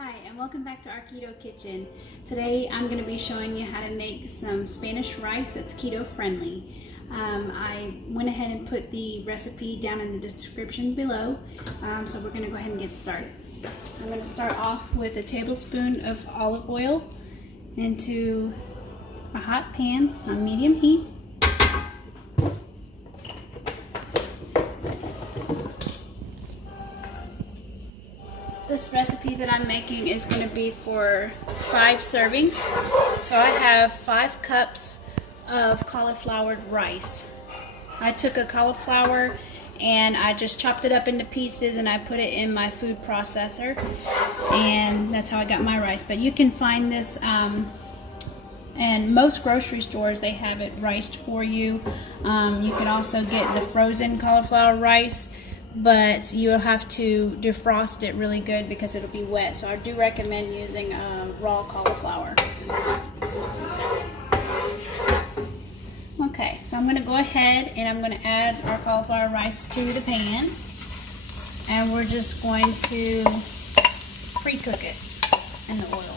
Hi, and welcome back to our keto kitchen. Today I'm going to be showing you how to make some Spanish rice that's keto friendly. I went ahead and put the recipe down in the description below, so we're going to go ahead and get started. I'm going to start off with a tablespoon of olive oil into a hot pan on medium heat. This recipe that I'm making is going to be for 5 servings. So I have 5 cups of cauliflower rice. I took a cauliflower and I just chopped it up into pieces and I put it in my food processor, and that's how I got my rice. But you can find this in most grocery stores. They have it riced for you. You can also get the frozen cauliflower rice, but you'll have to defrost it really good because it'll be wet. So I do recommend using raw cauliflower. Okay, so I'm going to go ahead and I'm going to add our cauliflower rice to the pan, and we're just going to pre-cook it in the oil.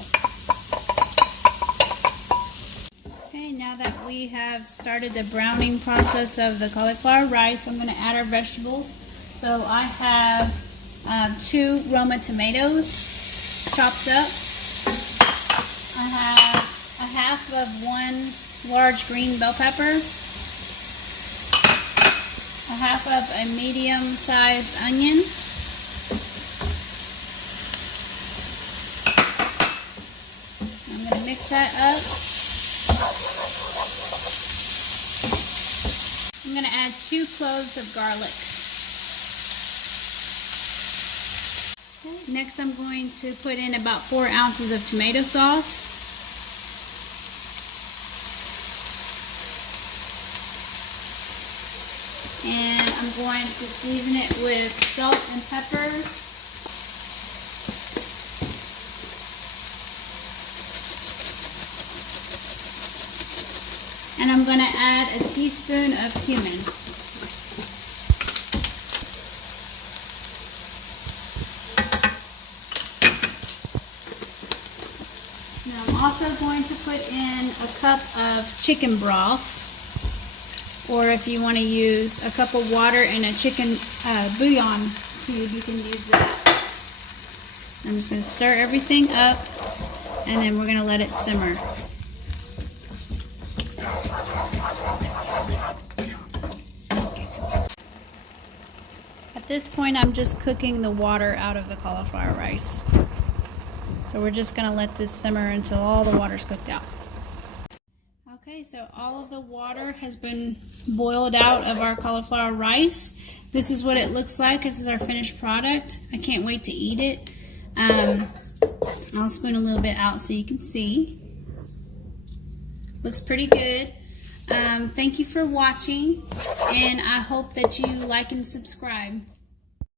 Okay, now that we have started the browning process of the cauliflower rice, I'm going to add our vegetables. So I have 2 Roma tomatoes chopped up. I have a half of 1 large green bell pepper, a half of a medium-sized onion, I'm going to mix that up. I'm going to add 2 cloves of garlic. Next, I'm going to put in about 4 ounces of tomato sauce. And I'm going to season it with salt and pepper. And I'm going to add a teaspoon of cumin. Now I'm also going to put in a cup of chicken broth, or if you want to use a cup of water and a chicken bouillon cube, you can use that. I'm just going to stir everything up, and then we're going to let it simmer. At this point, I'm just cooking the water out of the cauliflower rice. So we're just going to let this simmer until all the water's cooked out. Okay, so all of the water has been boiled out of our cauliflower rice. This is what it looks like. This is our finished product. I can't wait to eat it. I'll spoon a little bit out so you can see. Looks pretty good. Thank you for watching, and I hope that you like and subscribe.